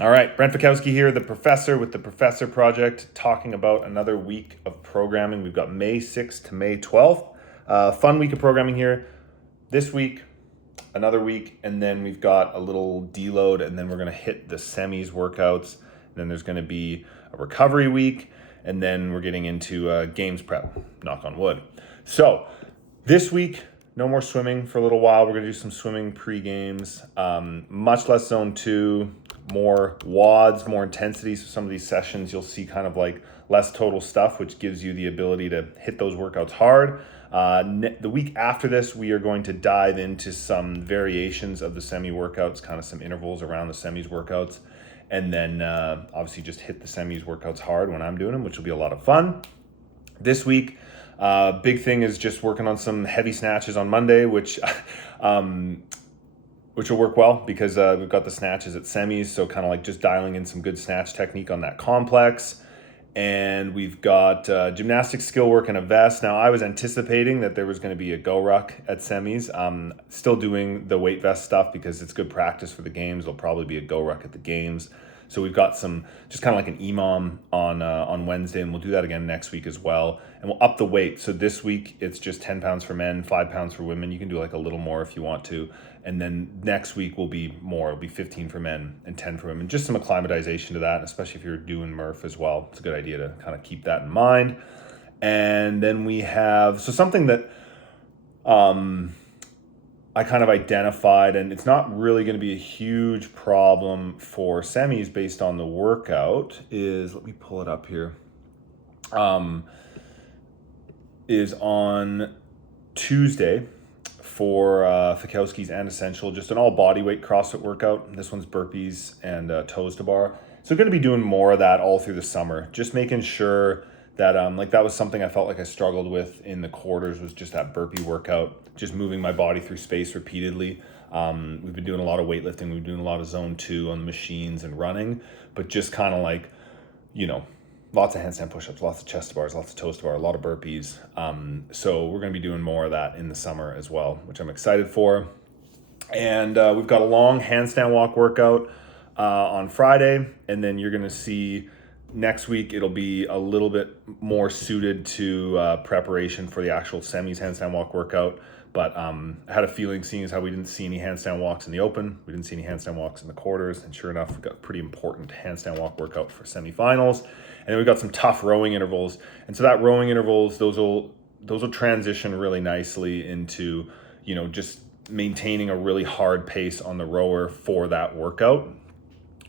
All right, Brent Fikowski here, the professor with the Professor Project, talking about another week of programming. We've got May 6th to May 12th. Fun week of programming here. This week, another week, and then we've got a little deload, and then we're going to hit the semis workouts. And then there's going to be a recovery week, and then we're getting into games prep, knock on wood. So this week, no more swimming for a little while. We're going to do some swimming pre-games, much less zone 2, more WODs, more intensity. So some of these sessions you'll see kind of like less total stuff, which gives you the ability to hit those workouts hard. The week after this, we are going to dive into some variations of the semi workouts, kind of some intervals around the semis workouts. And then obviously just hit the semis workouts hard when I'm doing them, which will be a lot of fun. This week, big thing is just working on some heavy snatches on Monday, which will work well because we've got the snatches at semis. So kind of like just dialing in some good snatch technique on that complex. And we've got gymnastics skill work and a vest. Now, I was anticipating that there was going to be a go ruck at semis. Still doing the weight vest stuff because it's good practice for the games. There'll probably be a go ruck at the games. So we've got some, just kind of like an EMOM on Wednesday, and we'll do that again next week as well. And we'll up the weight. So this week, it's just 10 pounds for men, 5 pounds for women. You can do like a little more if you want to. And then next week will be more. It'll be 15 for men and 10 for women. Just some acclimatization to that, especially if you're doing Murph as well. It's a good idea to kind of keep that in mind. And then we have, so something that I kind of identified, and it's not really going to be a huge problem for semis based on the workout, is, let me pull it up here, is on Tuesday for Fikowski's and Essential, just an all bodyweight CrossFit workout. This one's burpees and toes to bar. So going to be doing more of that all through the summer, just making sure that that was something I felt like I struggled with in the quarters, was just that burpee workout, just moving my body through space repeatedly. We've been doing a lot of weightlifting. We've been doing a lot of zone 2 on the machines and running, but just kind of like, lots of handstand push-ups, lots of chest to bars, lots of toes to bar, a lot of burpees. So we're going to be doing more of that in the summer as well, which I'm excited for. And we've got a long handstand walk workout on Friday, and then you're going to see next week it'll be a little bit more suited to preparation for the actual semis handstand walk workout. But I had a feeling, seeing as how we didn't see any handstand walks in the open, we didn't see any handstand walks in the quarters, and sure enough, we've got a pretty important handstand walk workout for semifinals. And then we've got some tough rowing intervals. And so that rowing intervals, those will transition really nicely into, just maintaining a really hard pace on the rower for that workout.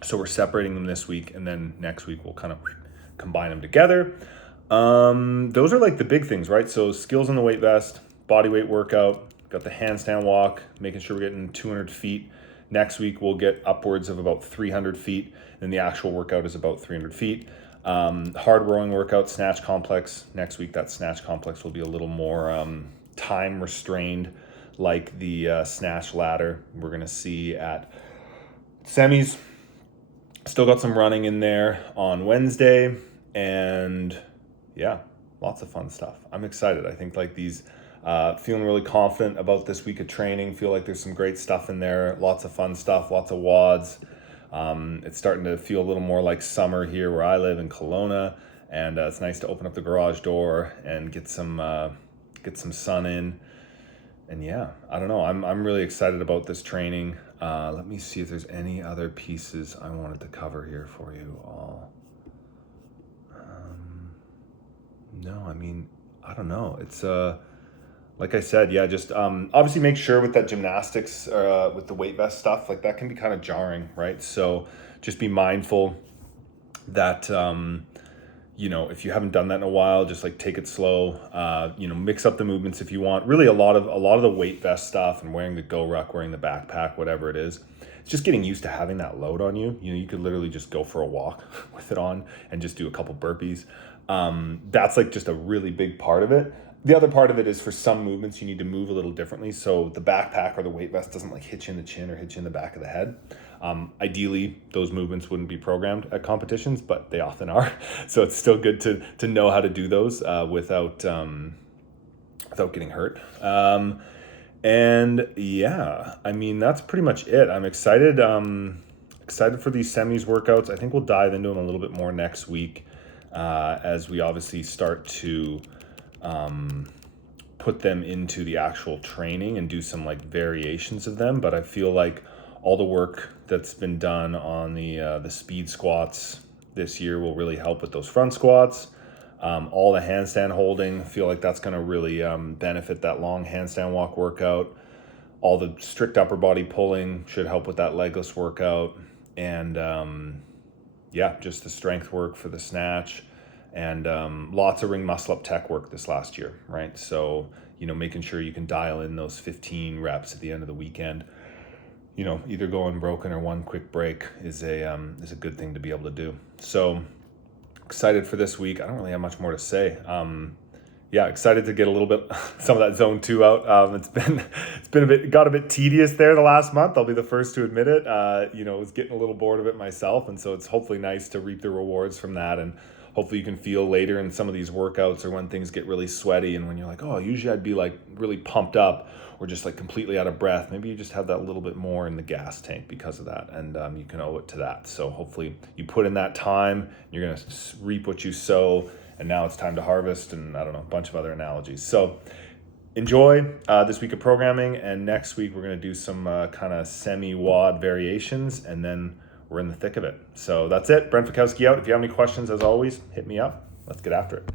So we're separating them this week, and then next week we'll kind of combine them together. Those are like the big things, right? So skills in the weight vest, body weight workout, got the handstand walk, making sure we're getting 200 feet. Next week we'll get upwards of about 300 feet, and the actual workout is about 300 feet. Hard rowing workout, snatch complex. Next week that snatch complex will be a little more time restrained, like the snatch ladder we're going to see at semis. Still got some running in there on Wednesday, and yeah, lots of fun stuff. I'm excited. I think like these, feeling really confident about this week of training. Feel like there's some great stuff in there. Lots of fun stuff, lots of WODs. It's starting to feel a little more like summer here where I live in Kelowna, and it's nice to open up the garage door and get some sun in. And yeah, I don't know. I'm really excited about this training. Let me see if there's any other pieces I wanted to cover here for you all. No, I mean, I don't know. It's like I said, yeah, just obviously make sure with that gymnastics, with the weight vest stuff, like that can be kind of jarring, right? So just be mindful that if you haven't done that in a while, just like take it slow. Mix up the movements if you want. Really, a lot of the weight vest stuff and wearing the go ruck, wearing the backpack, whatever it is, it's just getting used to having that load on you. You could literally just go for a walk with it on and just do a couple burpees. That's like just a really big part of it. The other part of it is, for some movements you need to move a little differently, so the backpack or the weight vest doesn't like hit you in the chin or hit you in the back of the head. Ideally, those movements wouldn't be programmed at competitions, but they often are. So it's still good to know how to do those without getting hurt. And yeah, I mean, that's pretty much it. I'm excited excited for these semis workouts. I think we'll dive into them a little bit more next week as we obviously start to put them into the actual training and do some like variations of them. But I feel like all the work that's been done on the speed squats this year will really help with those front squats. All the handstand holding, I feel like that's going to really benefit that long handstand walk workout. All the strict upper body pulling should help with that legless workout. And yeah, just the strength work for the snatch, and lots of ring muscle up tech work this last year, right? So, making sure you can dial in those 15 reps at the end of the weekend. Either going broken or one quick break is a good thing to be able to do. So excited for this week. I don't really have much more to say. Yeah, excited to get a little bit some of that zone 2 out. It's got a bit tedious there the last month. I'll be the first to admit it. I was getting a little bored of it myself, and so it's hopefully nice to reap the rewards from that. And hopefully you can feel later in some of these workouts, or when things get really sweaty and when you're like, oh, usually I'd be like really pumped up or just like completely out of breath. Maybe you just have that little bit more in the gas tank because of that, and you can owe it to that. So hopefully you put in that time, you're going to reap what you sow, and now it's time to harvest, and I don't know, a bunch of other analogies. So enjoy this week of programming, and next week we're going to do some kind of semi-WOD variations, and then we're in the thick of it. So that's it. Brent Fikowski out. If you have any questions, as always, hit me up. Let's get after it.